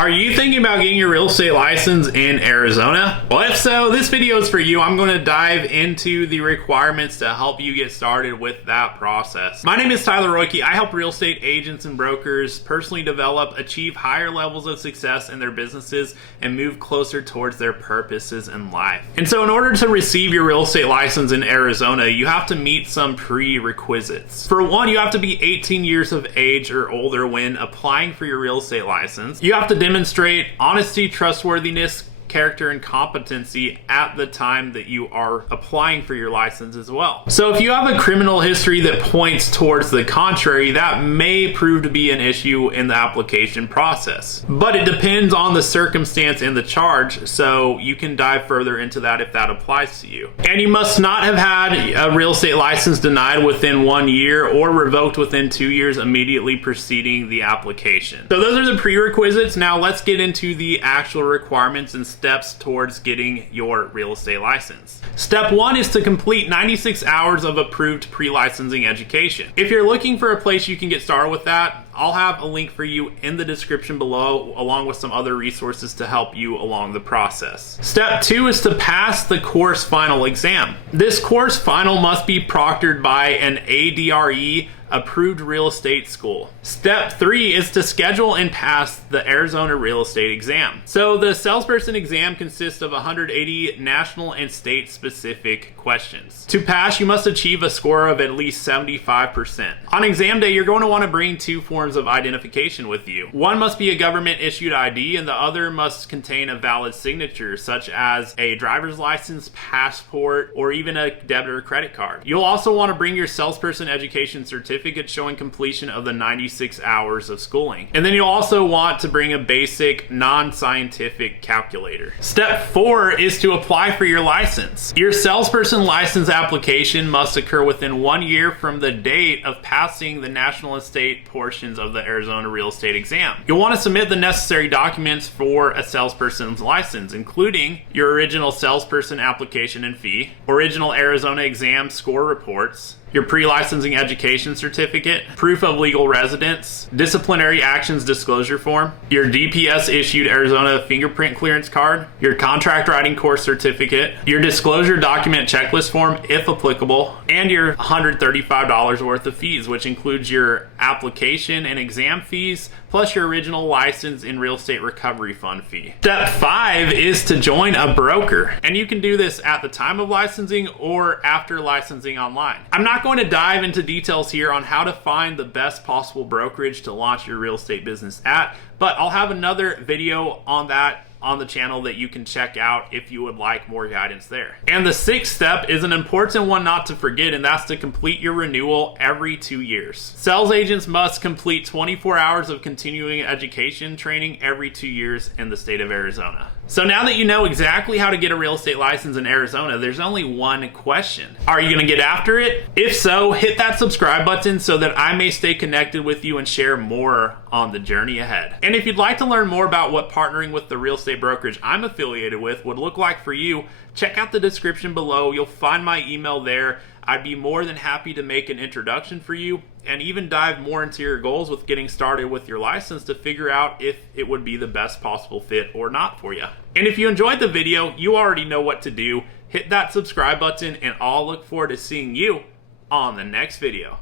Are you thinking about getting your real estate license in Arizona? Well, if so, this video is for you. I'm going to dive into the requirements to help you get started with that process. My name is Tyler Roicki. I help real estate agents and brokers personally develop, achieve higher levels of success in their businesses, and move closer towards their purposes in life. And so in order to receive your real estate license in Arizona, you have to meet some prerequisites. For one, you have to be 18 years of age or older when applying for your real estate license. You have to demonstrate honesty, trustworthiness, character, and competency at the time that you are applying for your license as well. So if you have a criminal history that points towards the contrary, that may prove to be an issue in the application process. But it depends on the circumstance and the charge, so you can dive further into that if that applies to you. And you must not have had a real estate license denied within 1 year or revoked within 2 years immediately preceding the application. So those are the prerequisites. Now let's get into the actual requirements and steps towards getting your real estate license. Step 1 is to complete 96 hours of approved pre-licensing education. If you're looking for a place you can get started with that, I'll have a link for you in the description below, along with some other resources to help you along the process. Step 2 is to pass the course final exam. This course final must be proctored by an ADRE approved real estate school. Step 3 is to schedule and pass the Arizona real estate exam. So the salesperson exam consists of 180 national and state specific questions. To pass, you must achieve a score of at least 75%. On exam day, you're going to want to bring 2 forms of identification with you. One must be a government issued ID and the other must contain a valid signature, such as a driver's license, passport, or even a debit or credit card. You'll also want to bring your salesperson education certificate showing completion of the 96 hours of schooling. And then you'll also want to bring a basic non-scientific calculator. Step 4 is to apply for your license. Your salesperson license application must occur within 1 year from the date of passing the national and state portions of the Arizona real estate exam. You'll want to submit the necessary documents for a salesperson's license, including your original salesperson application and fee, original Arizona exam score reports, your pre-licensing education certificate, proof of legal residence, disciplinary actions disclosure form, your DPS issued Arizona fingerprint clearance card, your contract writing course certificate, your disclosure document checklist form if applicable, and your $135 worth of fees, which includes your application and exam fees, plus your original license and real estate recovery fund fee. Step 5 is to join a broker, and you can do this at the time of licensing or after licensing online. I'm not going to dive into details here on how to find the best possible brokerage to launch your real estate business at, but I'll have another video on that on the channel that you can check out if you would like more guidance there. And the 6th step is an important one not to forget, and that's to complete your renewal every 2 years. Sales agents must complete 24 hours of continuing education training every 2 years in the state of Arizona. So now that you know exactly how to get a real estate license in Arizona, there's only one question. Are you gonna get after it? If so, hit that subscribe button so that I may stay connected with you and share more on the journey ahead. And if you'd like to learn more about what partnering with the real estate brokerage I'm affiliated with would look like for you, check out the description below. You'll find my email there. I'd be more than happy to make an introduction for you and even dive more into your goals with getting started with your license to figure out if it would be the best possible fit or not for you. And if you enjoyed the video, you already know what to do. Hit that subscribe button and I'll look forward to seeing you on the next video.